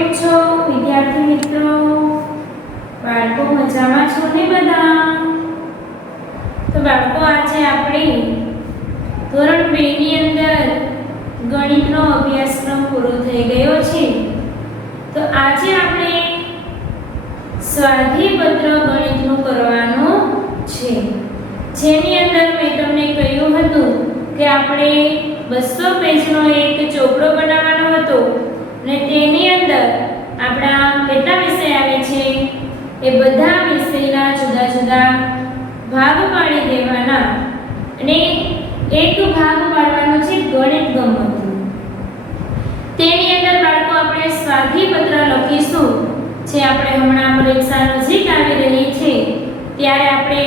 કેમ છો વિદ્યાર્થી મિત્રો? બાળકો મજામાં છો ને બધા? તો બાળકો આજે આપણે ધોરણ 2 ની અંદર ગણિતનો અભ્યાસક્રમ પૂરો થઈ ગયો છે. તો આજે આપણે સ્વાધ્યાયપત્ર ગણિતનું કરવાનું છે, જેની અંદર મેં તમને કહ્યું હતું કે આપણે 200 પેજનો એક ચોપડો બનાવવાનો હતો અને તેની અંદર આપણા કેટલા વિષય આવે છે એ બધા વિષયના જુદા જુદા ભાગ પાડી દેવાના અને એક ભાગ પાડવાનો છે ગણિત ગમતનો. તેની અંદર બાળકો આપણે સ્વાધ્યાયપત્ર લખીશું. જે આપણે હમણાં પરીક્ષા નજીક આવી રહી છે ત્યારે આપણે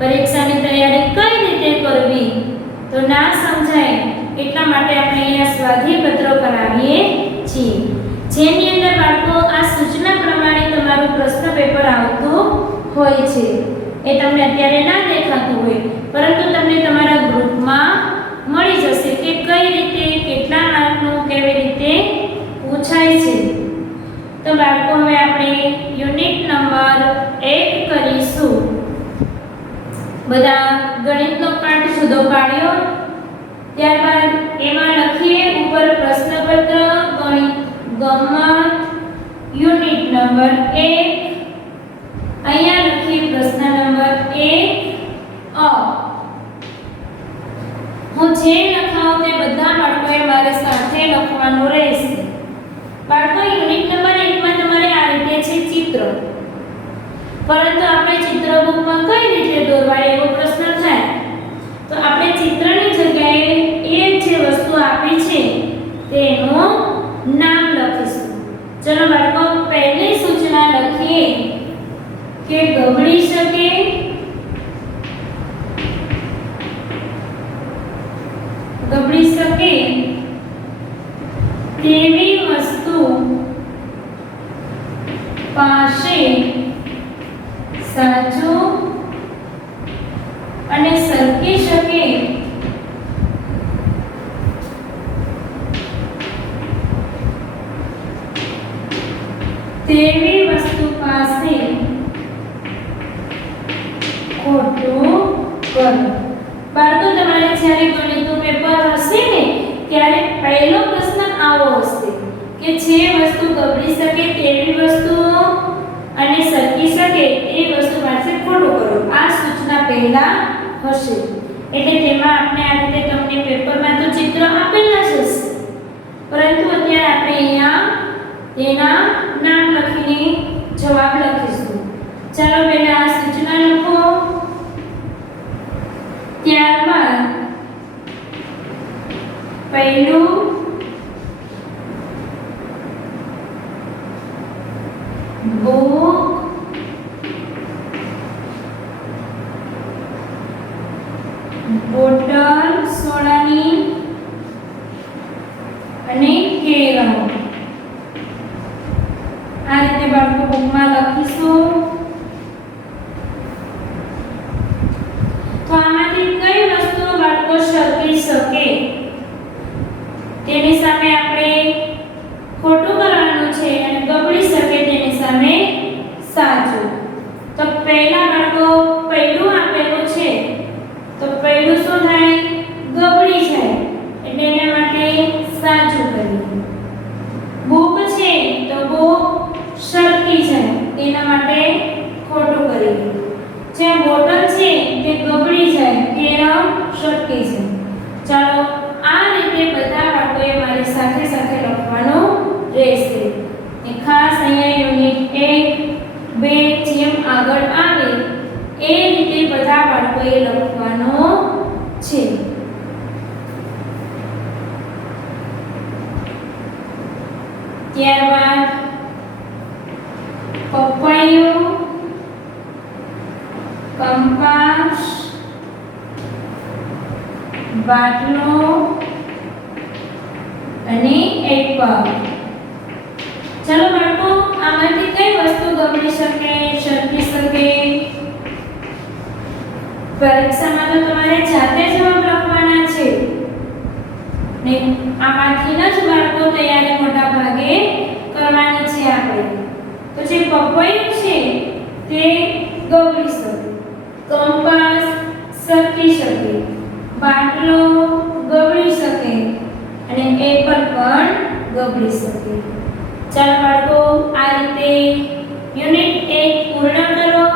પરીક્ષાની તૈયારી કઈ રીતે કરવી તો ના સમજાય એટલા માટે આપણે અહીંયા સ્વાધ્યાયપત્ર કરાવીએ છીએ, જેની અંદર બાળકો આ સૂચના પ્રમાણે તમારું પ્રશ્ન પેપર આવતું હોય છે. એ તમને અત્યારે ના દેખાતું હોય પરંતુ તમને તમારા ગ્રુપમાં મળી જશે કે કઈ રીતે કેટલા માર્કનું કેવી રીતે પૂછાય છે. તો બાળકો હવે આપણે યુનિટ નંબર 1 કરીશું. બધા ગણિતનો પાઠ જુદો પાડ્યો, ત્યારબાદ એમાં લખીએ ઉપર પ્રશ્નપત્ર ગણિત ગમત યુનિટ નંબર 1. અહીંયા લખીએ પ્રશ્ન નંબર 1 અ. હું જે લખાવું તે બધા બાળકોએ મારી સાથે લખવાનું રહેશે. બાળકો યુનિટ નંબર 1 માં તમારે આ રીતે છે ચિત્ર, પરંતુ આપણે ચિત્ર બુકમાં કઈ રીતે દોરવા એવો પ્રશ્ન થાય તો આપણે ચિત્રની જગ્યાએ એ જે વસ્તુ આપી છે તેનું નામ લખીશું. ચલો બાળકો પહેલી સૂચના લખીએ કે ગબડી શકે તેવી વસ્તુ પાસે સાચું અને સરકી શકે તેવી વસ્તુ પાસે ખોટું કરો. બાળકો તમારે જ્યારે ગણિતનું પેપર હશે ને ત્યારે પહેલો પ્રશ્ન આવો હશે કે જે વસ્તુ ગબડી શકે તેવી વસ્તુઓ અને સરકી શકે એ વસ્તુ પાસે ખોટું કરો. આ સૂચના પહેલા હશે એટલે તેમાં આપણે આ રીતે તમને પેપરમાં તો ચિત્ર આપેલા જ હશે, પરંતુ અત્યારે આપણે અહીંયા તેના નામ લખીને જવાબ લખીશું. ચાલો પહેલા આ સૂચના લખો, ત્યારબાદ પહેલું બુક બોટલ સોડાની અને કેરમ. આ રીતે બાળકો બુકમાં લખીશું. તો આમાંથી કઈ વસ્તુઓ બાળકો સરકી શકે તેની સામે આપણે ખોટું કરવાનું છે અને ગબડી શકે તેની સામે સાચું. તો પહેલા બાળકો પહેલું આપેલું છે તો પહેલું શું થાય ગબડી જાય એટલે એના માટે સાચું કરીએ. બુક છે તો બુક સરકી જાય તેના માટે ખોટું કરીએ. જે બોટલ છે તે ગબડી જાય કેરમ સરકી જાય. ચાલો આ રીતે બધા બાળકોએ મારી સાથે સાથે લખવાનું રહેશે. એ ખાસ અહીંયા યુનિટ 1 2 જેમ આગળ આવે એ રીતે બધા બાળકોએ લખવાનું છે. ત્યારબાદ પપૈયું, કંપાસ, બાટલો અને એપલ. ચલો બાળકો આમાંથી કઈ વસ્તુ ગબડી શકે સરકી શકે? પરીક્ષામાં તો તમારે જાતે જવાબ લખવાના છે ને આમાંથી જ બાળકો તૈયારી મોટા ભાગે કરવાની પપૈયું છે તે ગબડી શકે, કંપાસ સરકી શકે, બાટલો ગબડી શકે અને એપલ પણ ગબડી શકે. ચાલો બાળકો, આ રીતે યુનિટ 1 પૂર્ણ કરો.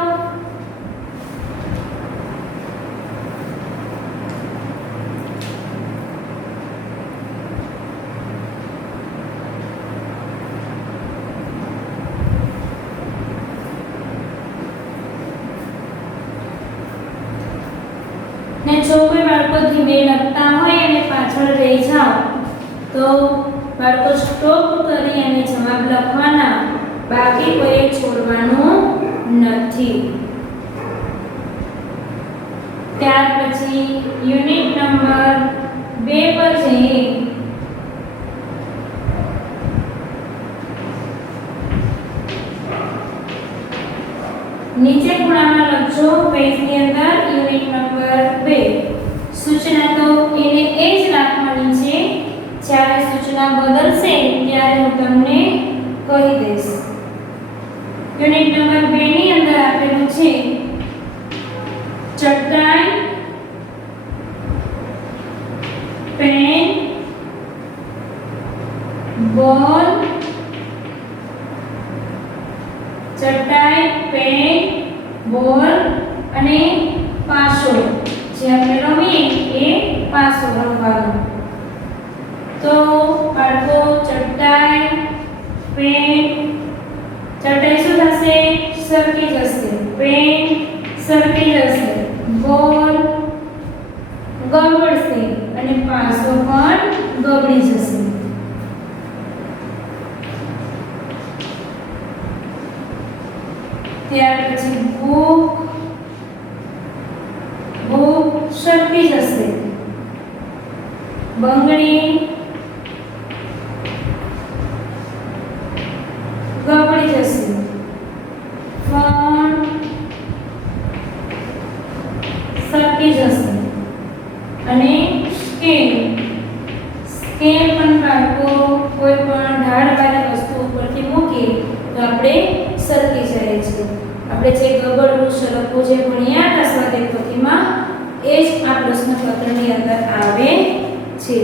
ને જો કોઈ બાળકો ધીમે લખતા હોય અને પાછળ રહી જાઓ તો બાળકો સ્ટોપ કરી અને જવાબ લખવાના, બાકી કોઈ છોડવાનું નથી. ત્યાર પછી યુનિટ નંબર 2 પર જઈએ. નીચે ખૂણામાં લખજો પેજની અંદર યુનિટ નંબર 2. સૂચના તો એને એ જ રાખવાની છે. જ્યારે સૂચના બદલશે ત્યારે હું તમને કહી દઈશ. યુનિટ નંબર 2 ની અંદર આપેલું છે ચટાઈ, પેન, બોલ, ચટાઈ, પેન, બોલ અને પાસો. જે આપણે રમીએ એ પાસો રમવાનો. તો બાળકો, ચટાઈ, પેન, ચટાઈ શું થશે? સરકી જશે. પેન સરકી જશે. બોલ ગબડશે અને પાસો પણ ગબડી જશે. ત્યાર પછી ભૂખ સરકી જશે. બંગડી ગબડી જશે. ફોન સરકી જશે અને સ્કેલ પણ બાળકો કોઈ પણ ઢાળવાળી વસ્તુ ઉપરથી મૂકીએ તો આપણે સરકી જાય છે. આપણે જે ગબડવું સરકવું જે ભણ્યા હતા સ્વાધ્યાય પોથીમાં એ જ આ પ્રશ્નપત્રની અંદર આવે છે.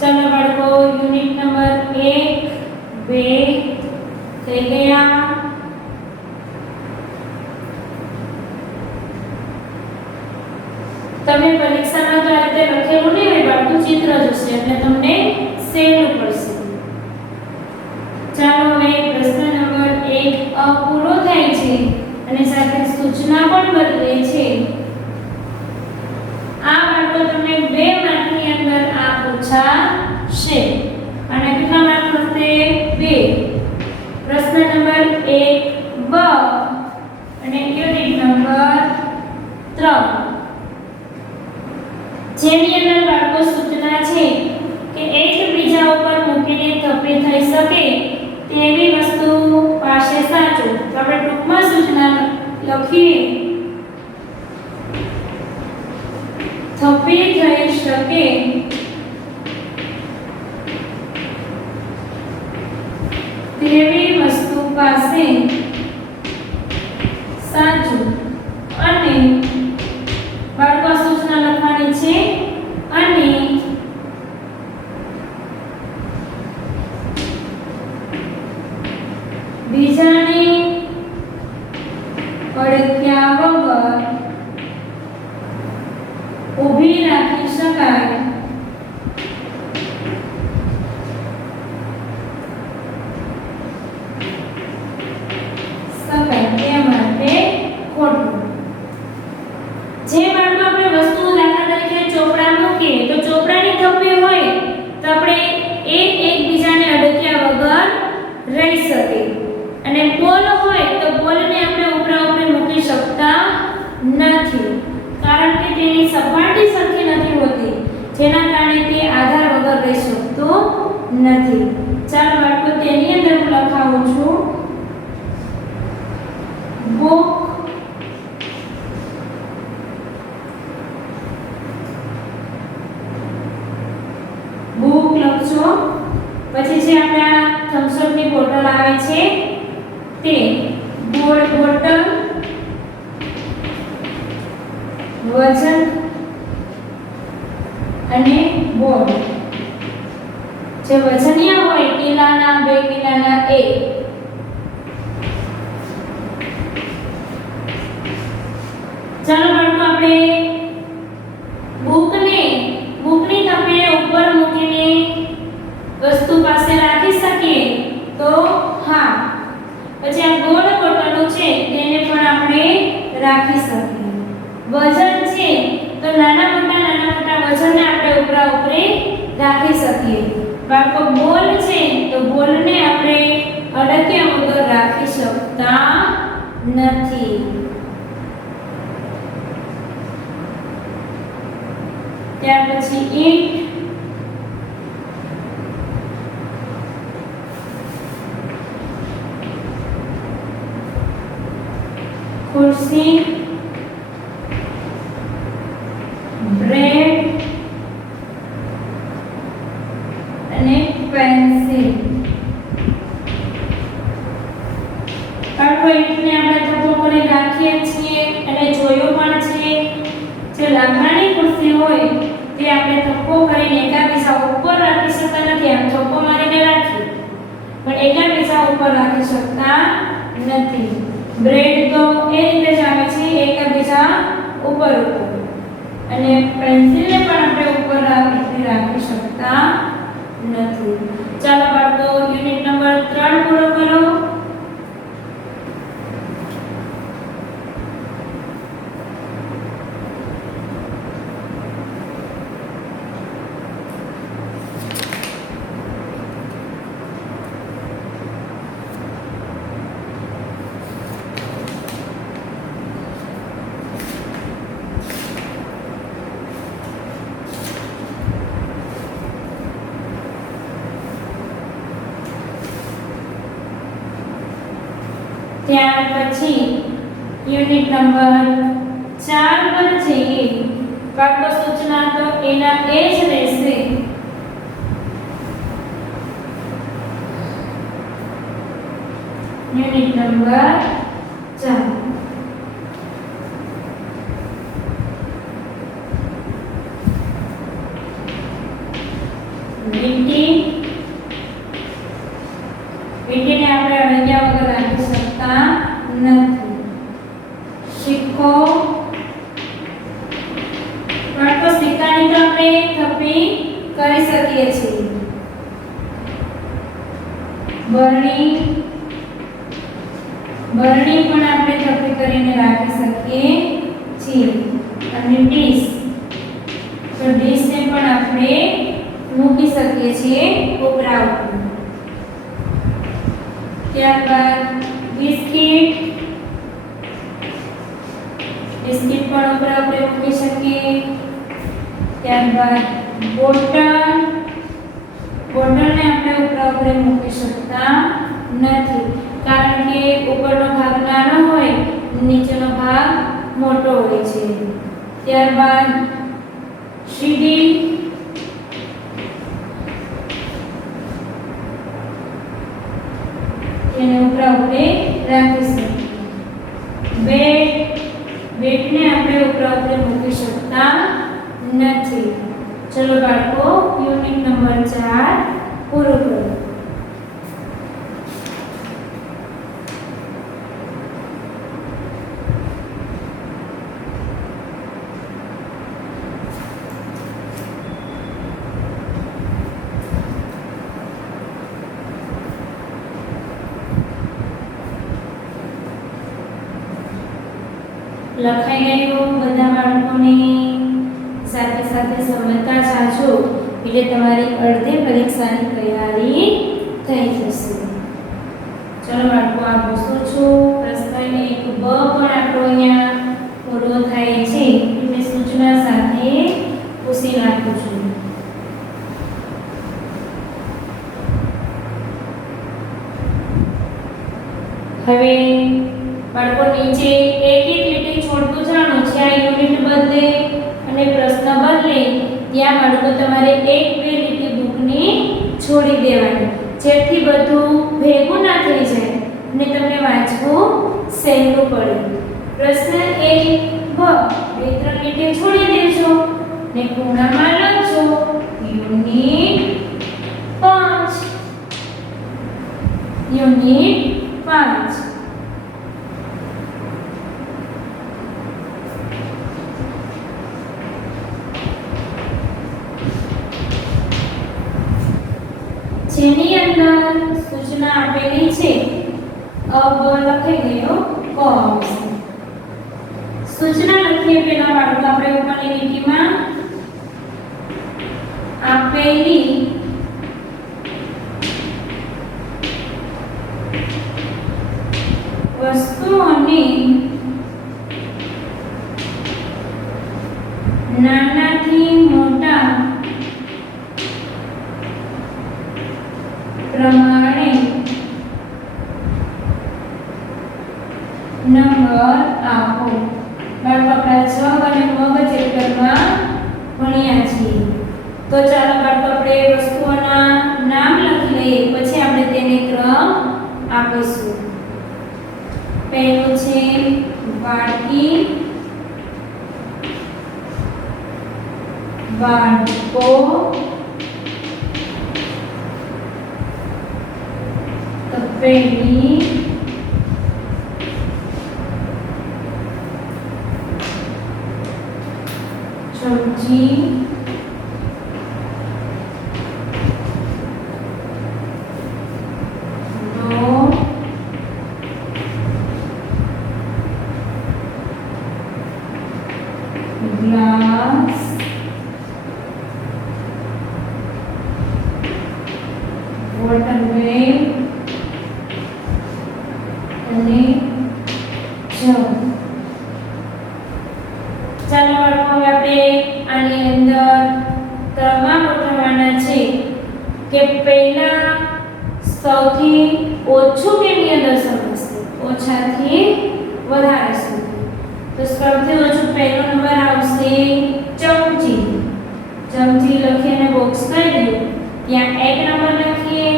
ચાલો બાળકો, યુનિટ નંબર 1, 2 થઈ ગયા. તમે પરીક્ષામાં તો આ રીતે લખેલું નહીં હોય બાળકો, ચિત્ર જોશે એટલે તમને સહેલું પડશે. ચાલો હવે પ્રશ્ન નંબર 1 પૂરો થાય છે અને સાથે સૂચના પણ બદલે છે. આ બાળકો તમને 2 માર્કની અંદર આ પૂછાશે. અને કેટલા માર્ક થશે? 2. પ્રશ્ન નંબર 1 બ અને યુનિટ નંબર 3. જેની અંદર બાળકો સૂચના છે કે એકબીજા ઉપર મૂકીને થપ્પી થઈ શકે તેવી વસ્તુ પાસે સાચું. તો આપણે ટૂંકમાં સૂચના લખીએ. થપ્પી થઈ શકે તેવી વસ્તુ પાસે સાચું. અને બાળકો સૂચના લખવાની છે અને બીજાને અડક્યા વગર ઊભી રાખી શકાય તે માટે ખોટું. જે બાળકો આપણે વસ્તુ દાખલા તરીકે ચોપડા મૂકીએ તો ચોપડાની થપ્પી હોય તો આપણે એ એકબીજાને અડક્યા વગર રહી શકે. અને બોલ હોય તો બોલને આપણે ઉપરા ઉપર મૂકી શકતા નથી, કારણ કે તેની સપાટી સરખી નથી હોતી, જેના કારણે તે આધાર વગર રહી શકતો નથી. ચાલો બાળકો, તેની અંદર પછી જે આપણા થમ્સઅપ ની બોટલ આવે છે તે ગોળ બોટલ, વજન અને બોર્ડ. જે વજનિયા હોય કિલ્લાના, 2 કિલ્લાના એ. ચાલો બાળકો આપણે બુકની તમે ઉપર મૂકીને વસ્તુ પાસે રાખી શકીએ તો હા. પછી આ ગોળ બોટલો છે તેને પણ આપણે રાખી શકીએ. વજન છે તો નાના મોટા વજનને આપણે ઉપરા ઉપરે રાખી શકીએ. બાળકો બોલ છે તો બોલને આપણે અડક્યા વગર રાખી શકતા નથી. ત્યાર પછી ઈંટ, ખુરશી, બ્રેડ અને પેન્સિલ. બાળકો ઈંટને આપણે થપ્પો કરી રાખીએ છીએ અને જોયો પણ છે. જે લાકડાની ખુરશી હોય તે આપણે થપ્પો કરીને એકાબીજા ઉપર રાખી શકતા નથી. આમ થપ્પો મારીને રાખીએ પણ એકાબીજા ઉપર રાખી શકતા નથી. બ્રેડ તો એ રીતે જ આવે છે, એકાબીજા ઉપર અને પેન્સિલને પણ આપણે ઉપર રાખી શકતા નથી. ચાલો બાળકો યુનિટ નંબર 3 પૂરો કરો. ત્યાર પછી યુનિટ નંબર 4 પર જઈએ. બાળકો સૂચના તો એના એ જ રહેશે. યુનિટ નંબર 4 વીંટીને આપણે અડગ્યા વગર રાખી શકતા નથી. સિક્કો, બાળકો સિક્કાની તો આપણે થપ્પી કરી શકીએ છીએ. બરણી પણ આપણે થપ્પી કરીને રાખી શકીએ છીએ. અને ડીશ, તો ડીશને પણ આપણે મૂકી શકીએ છીએ ઉપરા ઉપર. ત્યારબાદ બિસ્કિટ પણ ઉપર આપણે મૂકી શકીએ. ત્યારબાદ બોટલને આપણે ઉપર મૂકી શકતા નથી, કારણ કે ઉપરનો ભાગ નાનો હોય, નીચેનો ભાગ મોટો હોય છે. ત્યારબાદ સીડી, તેને ઉપર આપણે રાખી શકીએ. બેટને આપણે ઉપર મૂકી શકતા નથી. ચલો બાળકો યુનિટ નંબર 4 પૂરું કરો. લખાઈ ગયું બધા બાળકોને સાથે સાથે સમજતા જાજો, એટલે તમારી અડધે પરીક્ષાની તૈયારી થઈ જશે. ચલો બાળકો આ પૂછું છું. પ્રશ્ન 1b પણ આપણો અહીંયા પૂરો થાય છે, એટલે સૂચના સાથે પૂછી નાખું છું. હવે બાળકો નીચે એક લીટી છોડતું જાણો. જ્યાં યુનિટ બદલે અને પ્રશ્ન બદલે ત્યાં બાળકો તમારે 1-2 લીટી બુકની છોડી દેવાની, જેથી બધું ભેગું ના થઈ જાય અને તમને વાંચવું સહેલું પડે. પ્રશ્ન 1 બ 2-3 લીટીઓ છોડી દેજો ને ખૂણામાં લખજો યુનિટ 5. યુનિટ 5. જેની અંદર સૂચના આપેલી છે અબ લખી ગયો ક આવશે. સૂચના લખીએ પેલા બાળકો આપણે ઉપરની લીટીમાં આપેલી વસ્તુઓની નાનાથી મોટા પ્રમાણે નંબર આપો. બાળકો આપણા જગ અને મગ ચેપ્ટરમાં ભણ્યા છીએ. તો ચાલો બાળકો આપણે વસ્તુઓના નામ લખી લઈએ, પછી આપણે તેને ક્રમ આપીશું. પહેલું છે વાડકી, વાડકો, તપેલી, ચમચી, ગ્લાસ, વોટર બેગ અને જગ. ચાલો બાળકો હવે આપણે આની અંદર ક્રમમાં ગોઠવવાના છે કે પહેલા સૌથી ઓછું કેની અંદર સમજશે, ઓછાથી વધારે સુધી. તો સૌથી ઓછું પહેલો નંબર આવશે ચમચી. ચમચી લખીને બોક્સ કરી દો, ત્યાં 1 નંબર લખીએ.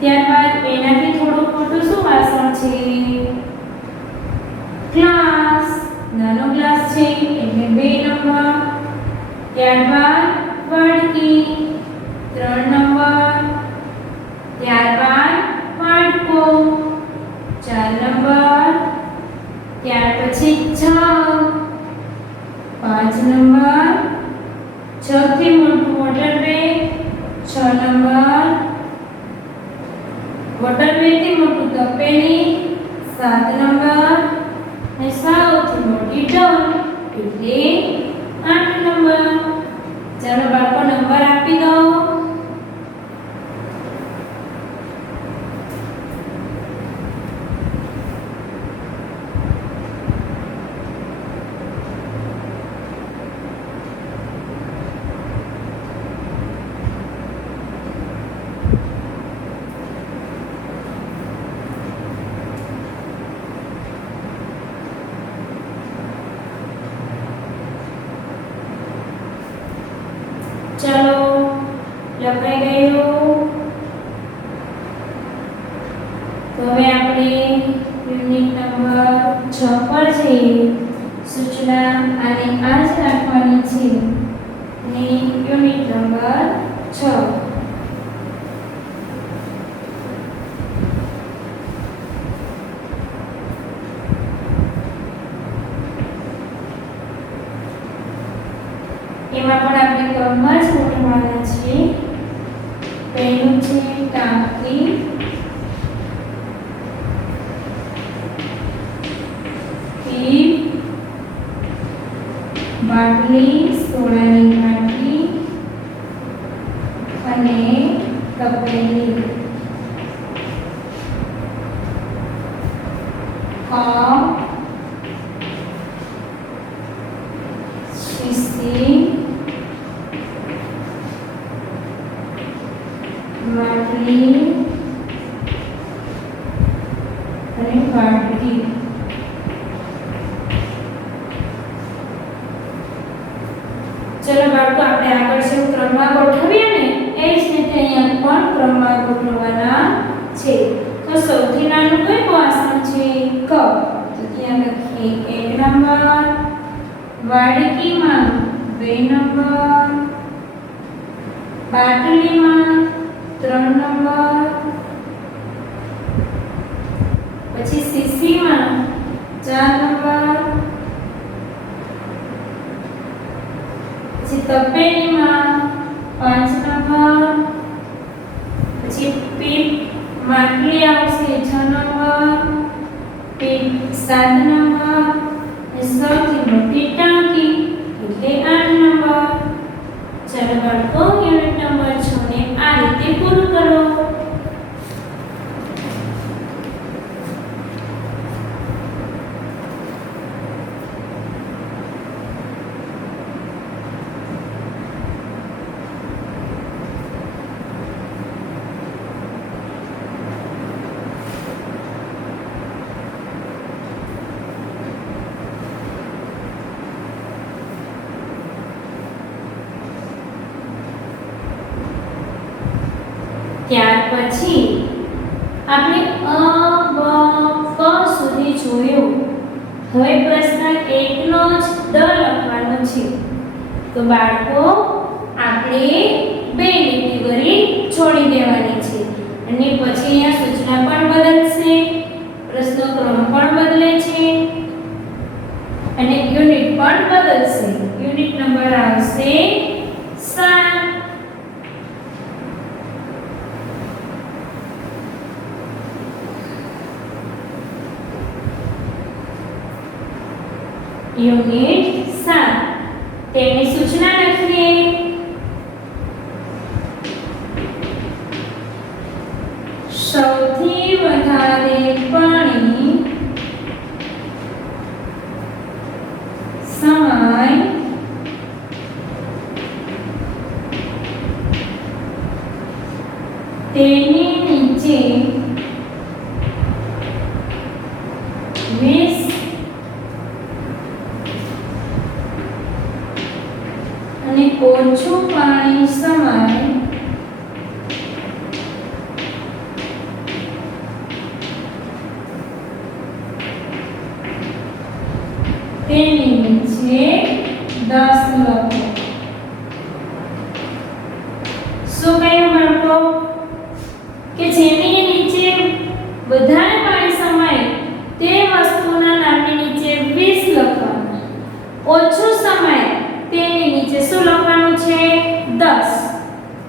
ત્યારબાદ એનાથી થોડું મોટું શું વાસણ છે? ગ્લાસ. નાનો ગ્લાસ છે એટલે 2 નંબર. ત્યારબાદ વાડકી 3 નંબર. ત્યારબાદ વાડકો 4 નંબર. ત્યાર પછી જગ 5 નંબર. સૌથી મોટું water bag 6 number. Water bag થી મોટું તપેલી 7 નંબર. અને સૌથી મોટી ડોલ એટલે 8 નંબર. ચાલો બાળકો નંબર આપી દો. ચાલો લખાઈ ગયું. તો હવે આપણે યુનિટ નંબર 6 પર જઈએ. સૂચના આને આ જ રાખવાની છે અને યુનિટ નંબર 6. એમાં પણ આપણે ક્રમમાં જ ગોઠવવાના છે. પહેલું છે ટાંકી, ટીપ, બાટલી, સોડાની બાટલી અને તપેલી. કપ, શીશી, માટલી અને વાડકી. ચલો બાળકો આપણે આગળ છે ક્રમમાં ગોઠવીએ ને એ જ રીતે અહીંયા પણ ક્રમમાં ગોઠવવાના છે. તો સૌથી નાનું કયું આસન છે? ક. તો ત્યાં લખીએ 1 નંબર, વાડકીમાં 2 નંબર, બાટલીમાં 3 નંબર, પછી શીશીમાં 4 નંબર, પછી તપેલીમાં 5 નંબર, પછી પીપ માટલી આવશે 6 નંબર, પીપ 7 નંબર, અને સૌથી મોટી ટાંકી એટલે 8 નંબર. ચાલો બાળકો, યુનિટ નંબર 6 ને આ રીતે પૂરું કરો. ત્યાર પછી આપણે અ બ ક સુધી જોયું. હવે પ્રશ્ન 1 નો જ દ લખવાનો છે. તો બાળકો આપણે 2 લીટી કરી છોડી દેવાની છે અને પછી અહીંયા સૂચના પણ બદલશે, પ્રશ્નો ક્રમ પણ બદલે છે અને યુનિટ પણ બદલશે. યુનિટ નંબર આવશે 7. યુનિટ 7 તેની સૂચના લખીએ. સૌથી વધારે પાણી સમય તેની નીચે 20 અને ઓછું પાણી સમય તેની નીચે 10 લખો. શું કહ્યું બાળકો? કે જેની નીચે વધારે પાણી સમાય તે વસ્તુના નામની નીચે 20 લખવાનું, ઓછું સમાય તેની નીચે શું લખવાનું છે? 10.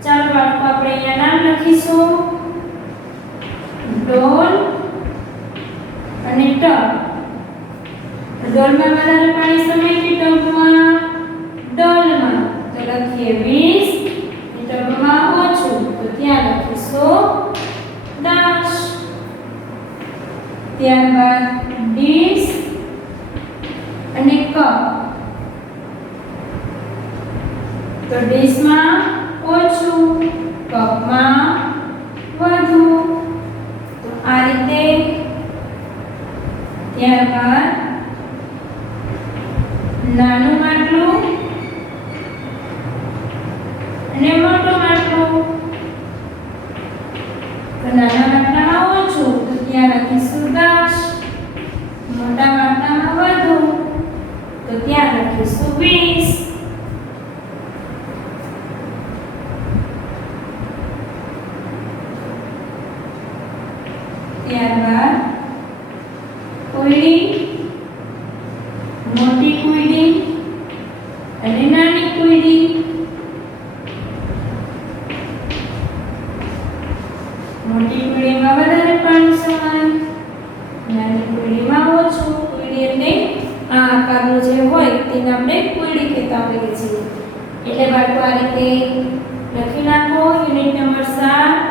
ચાલો બાળકો આપણે અહીંયા નામ લખીશું. ડોલ અને ટબ. ડોલમાં વધારે પાણી સમાય કે ટબમાં? ડોલમાં. તો લખીએ 20, ટબમાં ઓછું તો ત્યાં લખીશું 10. ત્યારબાદ ડીશ અને કપ. તો ડીશમાં ઓછું, કપમાં વધુ. તો આ રીતે. ત્યારબાદ નાનું માટલું અને મોટું માટલું. તો નાના માટલામાં ઓછું તો ત્યાં લખીશું 10, મોટા માટલામાં વધુ તો ત્યાં લખીશું 20. ત્યારબાદ કોયડી, મોટી કોયડી અને નાની કોયડી. મોટી કોયડીમાં વધારે પાણી સમાય, નાની કોયડીમાં ઓછું. કોયડી એટલે આ આકારનું જે હોય તેને આપણે કોયડી કહેતા હોઈએ છીએ. એટલે બાળકો આ રીતે લખી નાખો. Unit number 7.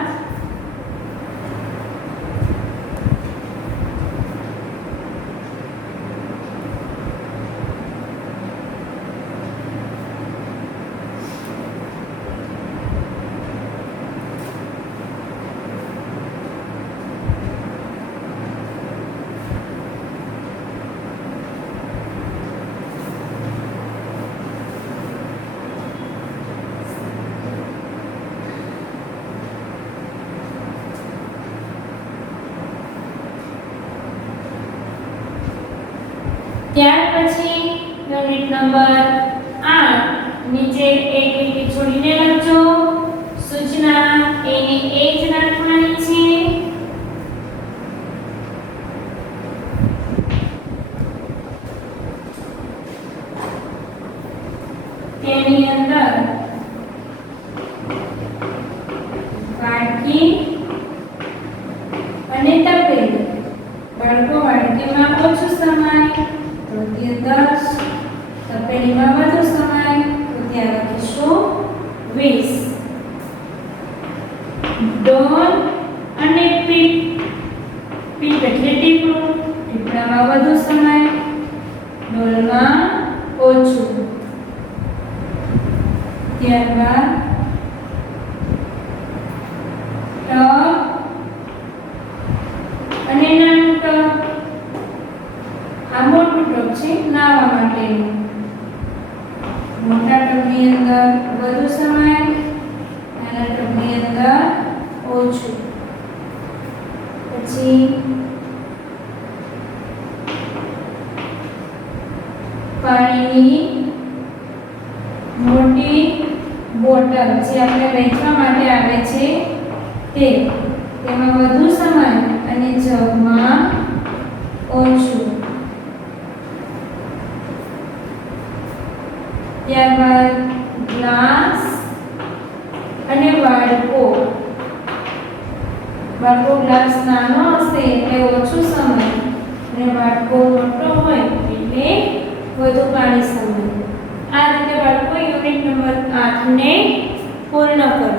ત્યાર પછી યુનિટ નંબર 8 નીચે એક લીટી છોડીને લખજો. સૂચના એને એ જ નાખવાની છે. તેની અંદર વાડકી અને તપેલી. બાળકો વાડકીમાં ઓછો સમય તો ત્યાં 10, તપેલીમાં વધુ સમય તો ત્યાં લખીશું 20. ડોલ અને પીપ. પીપ એટલે ટીપણું. ટીપણામાં વધુ સમય, ડોલમાં ઓછું. ત્યારબાદ ટબ અને નાનું ટબ. આ મોટું ટબ છે નાહવા માટેનું. મોટા ટબની અંદર વધુ સમય, નાના ટબની અંદર ઓછું. પછી પાણીની મોટી બોટલ જે આપણે વેચવા માટે આવે છે તેમાં વધુ સમય અને જગમાં ઓછું. ત્યારબાદ ગ્લાસ અને વાડકો. વાડકો ગ્લાસ નાનો હશે એટલે ઓછો સમય અને વાડકો મોટો હોય એટલે વધુ પાણી સમય. આ રીતે બાળકો યુનિટ નંબર 8 ને પૂર્ણ કરો.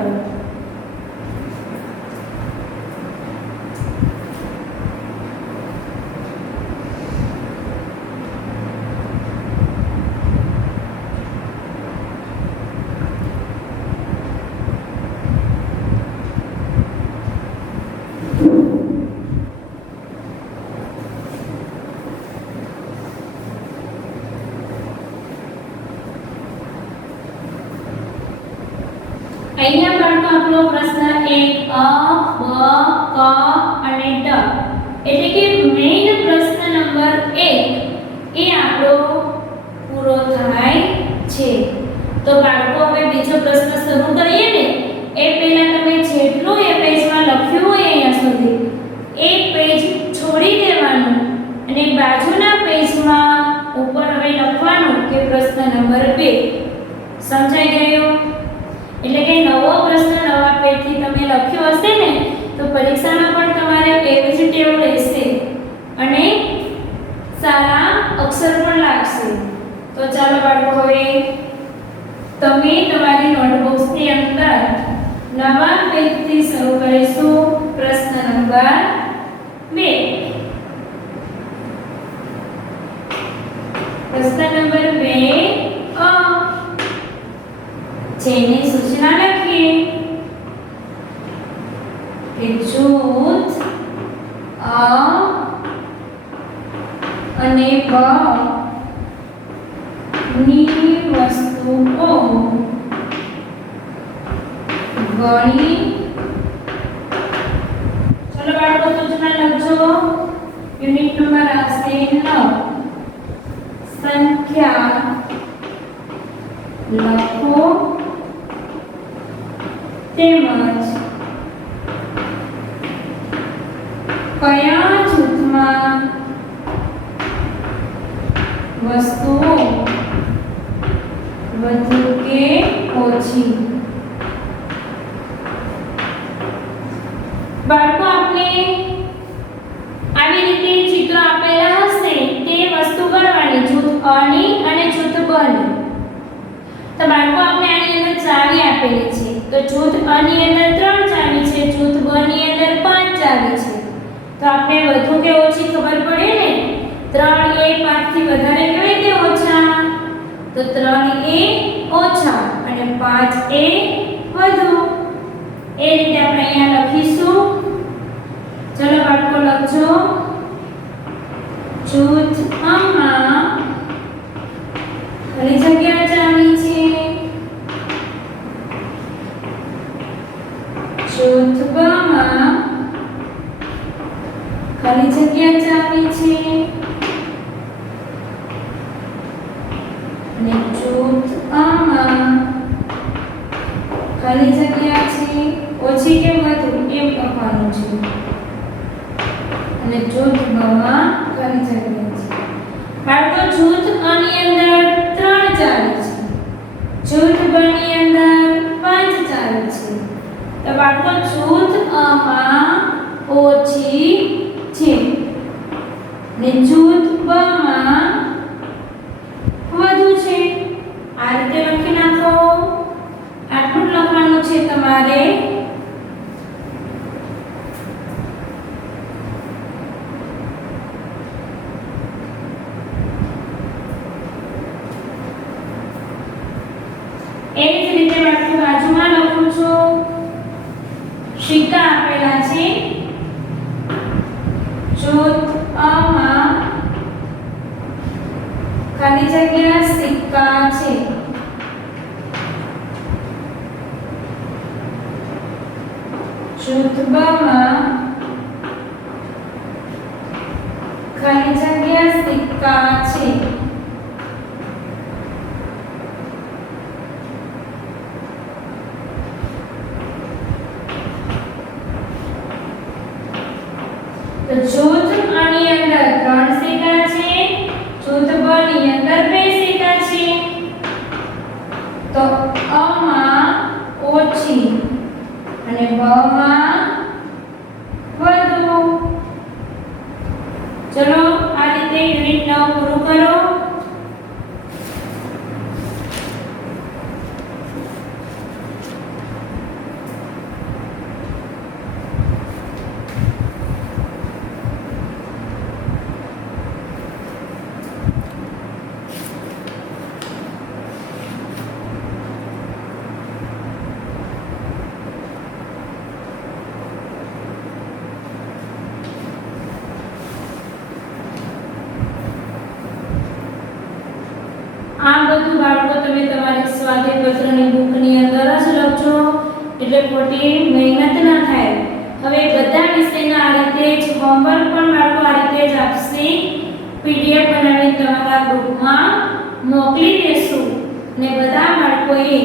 અહીંયા બાળકો આપણો પ્રશ્ન 1 અ બ ક અને ડ એટલે કે મેઈન પ્રશ્ન નંબર 1 એ આપણો પૂરો થાય છે. તો બાળકો હવે બીજો પ્રશ્ન શરૂ કરીએ ને એ પહેલા તમે જેટલું એ પેજમાં લખ્યું હોય અહીંયા સુધી એ પેજ છોડી દેવાનું અને બાજુના પેજમાં ઉપર હવે લખવાનું કે પ્રશ્ન નંબર 2. સમજાઈ ગયું? એટલે કે નવો પ્રશ્ન નવા પેજથી તમે લખ્યો હશે ને તો પરીક્ષામાં પણ તમારે એવી જ ટેવ રહેશે અને સારા અક્ષર પણ લાગશે. તો ચાલો બાળકો હવે તમે તમારી નોટબુક્સની અંદર નવા પેજથી શરૂ કરીશું. પ્રશ્ન નંબર 2. પ્રશ્ન નંબર 2 અ જેની સૂચના લખીએ કે જૂથ અ અને બ ની વસ્તુઓ ગણી. ચલો બાળકો સૂચના લખજો. યુનિટ નંબર આવશે 9. સંખ્યા લખો તેમજ કયા જૂથમાં વસ્તુઓ વધુ કે ઓછી. બાળકો આપણે આવી રીતે ચિત્ર આપેલા હશે તે વસ્તુ ગણવાની જૂથ અ ની અને જૂથ બ ની. તો બાળકો આપણે આની અંદર ચાવી આપેલી છે તો જૂથ અ ની અંદર 3 ચાવી છે, જૂથ બ ની અંદર 5 ચાવી છે. તો આપણે વધુ કે ઓછી ખબર પડે ને 3 એ 5 થી વધારે કેવી કે ઓછા? તો 3 એ ઓછા અને 5 એ વધુ. એ રીતે આપણે અહીંયા લખીશું. ચલો બાળકો લખજો. જૂથ આમાં ખાલી જગ્યા ચાવી છે, જૂથ બમાં ખાલી જગ્યા ચાવી છે અને જૂથ બ માં ખાલી જગ્યા છે. બાળકો જૂથ અ ની અંદર 3 ચાવી છે, જૂથ બ ની અંદર 5 ચાવી છે. તો બાળકો જૂથ અ માં ઓછી છે ને જૂથ બ માં વધુ છે. આ રીતે લખી નાખો. આટલું લખવાનું છે તમારે. એવી જ રીતે બાળકો બાજુમાં લખું છું. સિક્કા આપેલા છે. જૂથ અ માં ખાલી જગ્યા સિક્કા છે. જૂથ બ માં ખાલી જગ્યા સિક્કા છે. તો જૂથ અ ની અંદર 3 સિક્કા છે, જૂથ બ ની અંદર 2 સિક્કા છે. તો અ માં ઓછી અને બ માં વધુ. ચલો આ રીતે યુનિટ 9 પૂરું કરો. આ બધું બાળકો તમે તમારી સ્વાધ્યાય પત્રની બુકની અંદર જ લખજો, એટલે ખોટી મહેનત ના થાય. હવે બધા વિષયના આ રીતે જ હોમવર્ક પણ બાળકો આ રીતે જ આપશે. પીડીએફ બનાવીને તમારા ગ્રુપમાં મોકલી દેશું ને બધા બાળકોએ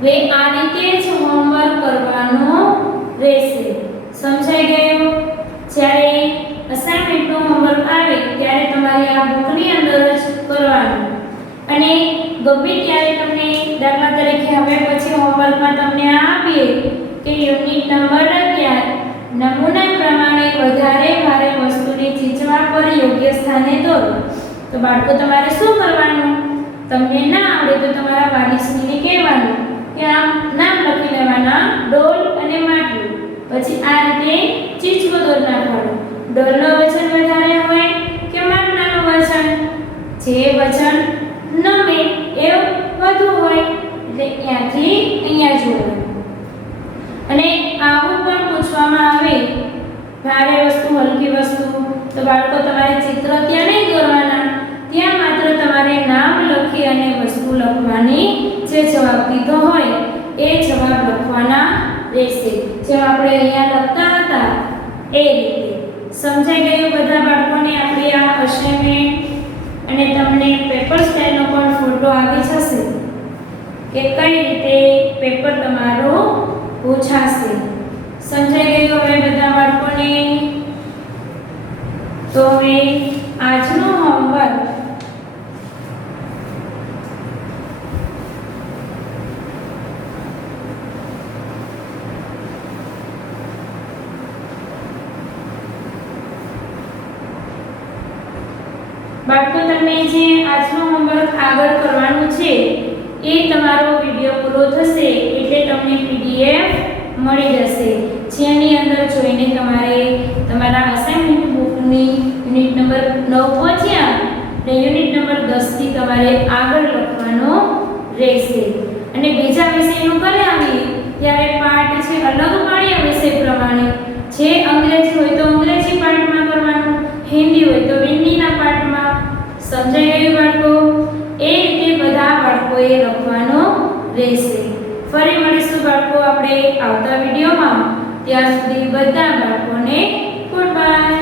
હવે આ રીતે જ હોમવર્ક કરવાનું રહેશે. સમજાઈ ગયું? જ્યારે અસાઇનમેન્ટનું હોમવર્ક આવે ત્યારે તમારે આ બુકની અંદર જ કરવાનું. અને ગમે ત્યારે તમને દાખલા તરીકે હવે પછી હોમવર્કમાં તમને આપીએ કે યુનિટ નંબર 11 નમૂના પ્રમાણે વધારે ભારે વસ્તુને ચીચવા પર યોગ્ય સ્થાને દોરો. તો બાળકો તમારે શું કરવાનું? તમને ના આવડે તો તમારા વાલીશ્રીને કહેવાનું કે આમ નામ લખી લેવાના, ડોલ અને માટલું. પછી આ રીતે ચીચવો દોર નાખવાનો. ડોલનું વજન વધારે હોય કે માટલાનું વજન? જે વજન નમે એ વધુ હોય એટલે ત્યાંથી અહીંયા જોડવાનું. અને આવું પણ પૂછવામાં આવે ભારે વસ્તુ હલકી વસ્તુ, તો બાળકો તમારે ચિત્ર ત્યાં નહીં દોરવાના, ત્યાં માત્ર તમારે નામ લખી અને વસ્તુ લખવાની. જે જવાબ કીધો હોય એ જવાબ લખવાના રહેશે, જેમ આપણે અહીંયા લખતા હતા એ રીતે. સમજાઈ ગયું બધા બાળકોને આપણી આ અસાઇનમેન્ટ? અને તમને પેપર સ્ટાઇલનો પણ ફોટો આવી જશે કે કઈ રીતે પેપર તમારું પૂછાશે. સમજાઈ ગયું હવે બધા બાળકોને? તો હવે આજનું હોમવર્ક બાળકો તમને જે આજનું હોમવર્ક આગળ કરવાનું છે એ તમારો વિડિયો પૂરો થશે એટલે તમને પીડીએફ મળી જશે, જેની અંદર જોઈને તમારે તમારા અસાઇનમેન્ટ બુકની યુનિટ નંબર 9 પહોંચ્યા ને યુનિટ નંબર 10 થી તમારે આગળ લખવાનો રહેશે. અને બીજા વિષયનું કરાવી ત્યારે પાઠ છે અલગ પાડ્યા વિષય પ્રમાણે. જે અંગ્રેજી હોય તો અંગ્રેજી પાઠમાં કરવાનું, હિન્દી હોય તો હિન્દીના પાઠમાં. સમજાઈ ગયું બાળકો? એ રીતે બધા બાળકોએ લખવાનું રહેશે. ફરી મળીશું બાળકો આપણે આવતા વિડીયોમાં. ત્યાં સુધી બધા બાળકોને ગુડ બાય.